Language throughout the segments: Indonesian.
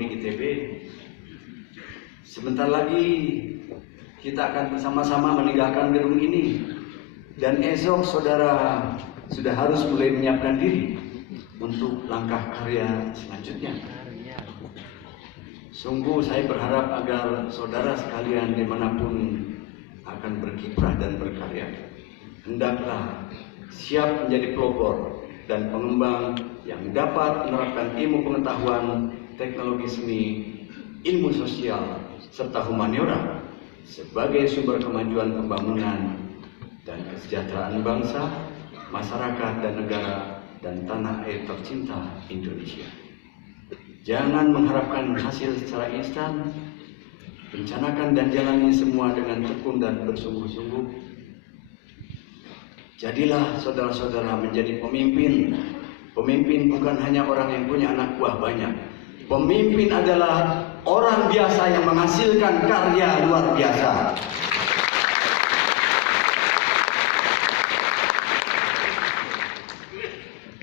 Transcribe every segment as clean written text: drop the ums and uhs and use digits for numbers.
di ITB. Sebentar lagi kita akan bersama-sama meninggalkan gedung ini, dan esok saudara sudah harus mulai menyiapkan diri untuk langkah karya selanjutnya. Sungguh saya berharap agar saudara sekalian dimanapun akan berkiprah dan berkarya, hendaklah siap menjadi pelopor dan pengembang yang dapat menerapkan ilmu pengetahuan, teknologi seni, ilmu sosial, serta humaniora sebagai sumber kemajuan pembangunan dan kesejahteraan bangsa, masyarakat dan negara dan tanah air tercinta Indonesia. Jangan mengharapkan hasil secara instan, rencanakan dan jalani semua dengan tekun dan bersungguh-sungguh. Jadilah saudara-saudara menjadi pemimpin. Pemimpin bukan hanya orang yang punya anak buah banyak. Pemimpin adalah orang biasa yang menghasilkan karya luar biasa.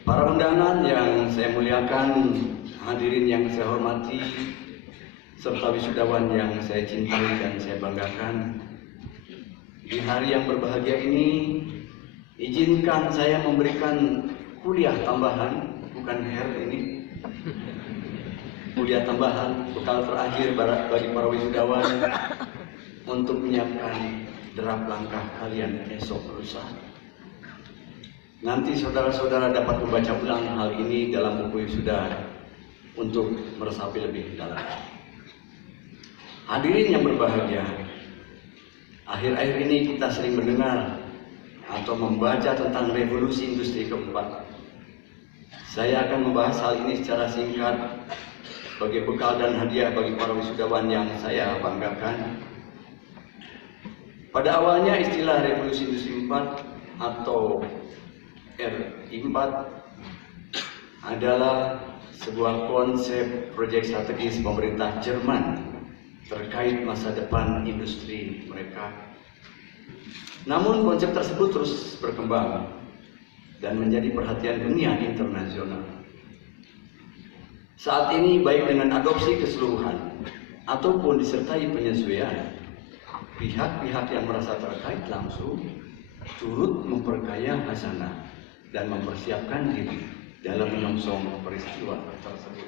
Para undangan yang saya muliakan, hadirin yang saya hormati, serta wisudawan yang saya cintai dan saya banggakan, di hari yang berbahagia ini, izinkan saya memberikan kuliah tambahan, bukan ini, kuliah tambahan, bekal terakhir bagi para wisudawan untuk menyiapkan derap langkah kalian esok lusa. Nanti saudara-saudara dapat membaca ulang hal ini dalam buku wisuda untuk meresapi lebih dalam. Hadirin yang berbahagia, akhir-akhir ini kita sering mendengar atau membaca tentang revolusi industri keempat. Saya akan membahas hal ini secara singkat sebagai bekal dan hadiah bagi para wisudawan yang saya banggakan. Pada awalnya istilah revolusi industri 4 atau RI4 adalah sebuah konsep proyek strategis pemerintah Jerman terkait masa depan industri mereka. Namun konsep tersebut terus berkembang dan menjadi perhatian dunia internasional. Saat ini baik dengan adopsi keseluruhan ataupun disertai penyesuaian, pihak-pihak yang merasa terkait langsung turut memperkaya hasanah dan mempersiapkan diri dalam menyongsong peristiwa tersebut.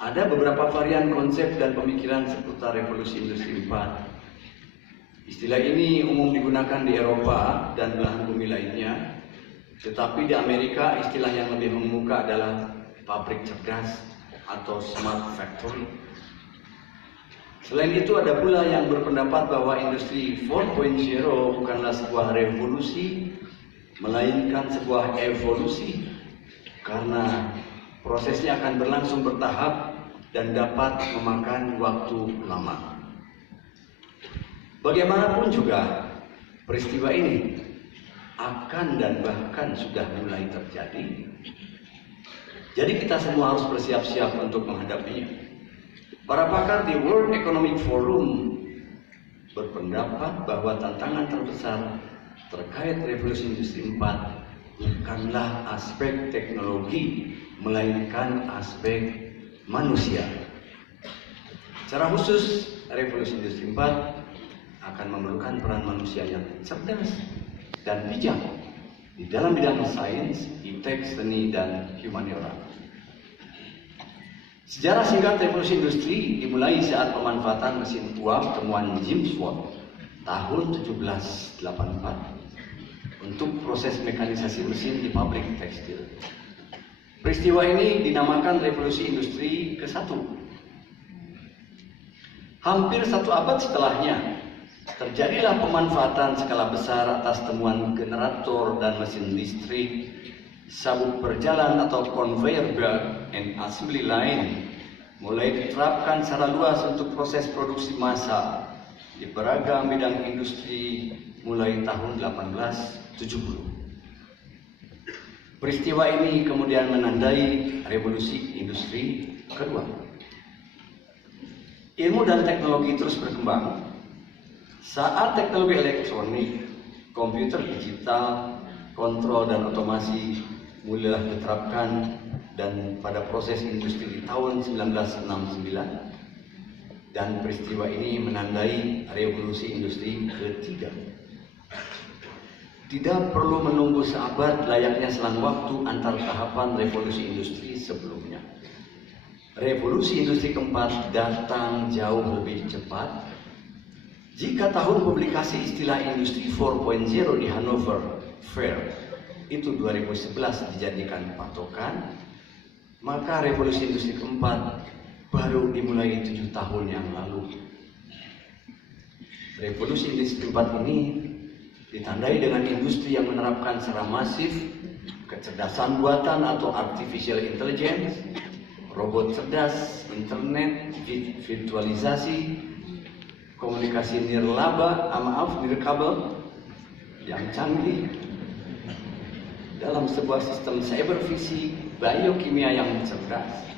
Ada beberapa varian konsep dan pemikiran seputar revolusi industri 4. Istilah ini umum digunakan di Eropa dan belahan bumi lainnya, tetapi di Amerika istilah yang lebih mengemuka adalah pabrik cerdas atau smart factory. Selain itu ada pula yang berpendapat bahwa industri 4.0 bukanlah sebuah revolusi, melainkan sebuah evolusi, karena prosesnya akan berlangsung bertahap dan dapat memakan waktu lama. Bagaimanapun juga, peristiwa ini akan dan bahkan sudah mulai terjadi. Jadi kita semua harus bersiap-siap untuk menghadapinya. Para pakar di World Economic Forum berpendapat bahwa tantangan terbesar terkait revolusi industri 4 bukanlah aspek teknologi, melainkan aspek manusia. Secara khusus, revolusi industri 4 akan memerlukan peran manusia yang cerdas dan bijak di dalam bidang sains, iptek, seni, dan humaniora. Sejarah singkat revolusi industri dimulai saat pemanfaatan mesin uap temuan James Watt tahun 1784 untuk proses mekanisasi mesin di pabrik tekstil. Peristiwa ini dinamakan revolusi industri ke-1. Hampir 1 abad setelahnya, terjadilah pemanfaatan skala besar atas temuan generator dan mesin listrik, sabuk berjalan atau conveyor belt and assembly line mulai diterapkan secara luas untuk proses produksi massal di beragam bidang industri mulai tahun 1870. Peristiwa ini kemudian menandai revolusi industri kedua. Ilmu dan teknologi terus berkembang. Saat teknologi elektronik, komputer digital, kontrol dan otomasi mulai diterapkan dan pada proses industri di tahun 1969, dan peristiwa ini menandai revolusi industri ketiga. Tidak perlu menunggu seabad layaknya selang waktu antar tahapan revolusi industri sebelumnya. Revolusi industri keempat datang jauh lebih cepat. Jika tahun publikasi istilah industri 4.0 di Hanover Fair itu 2011 dijadikan patokan, maka revolusi industri keempat baru dimulai 7 tahun yang lalu. Revolusi industri keempat ini ditandai dengan industri yang menerapkan secara masif kecerdasan buatan atau artificial intelligence, robot cerdas, internet, virtualisasi, komunikasi nirkabel yang canggih dalam sebuah sistem cyber fisik, biokimia yang cerdas,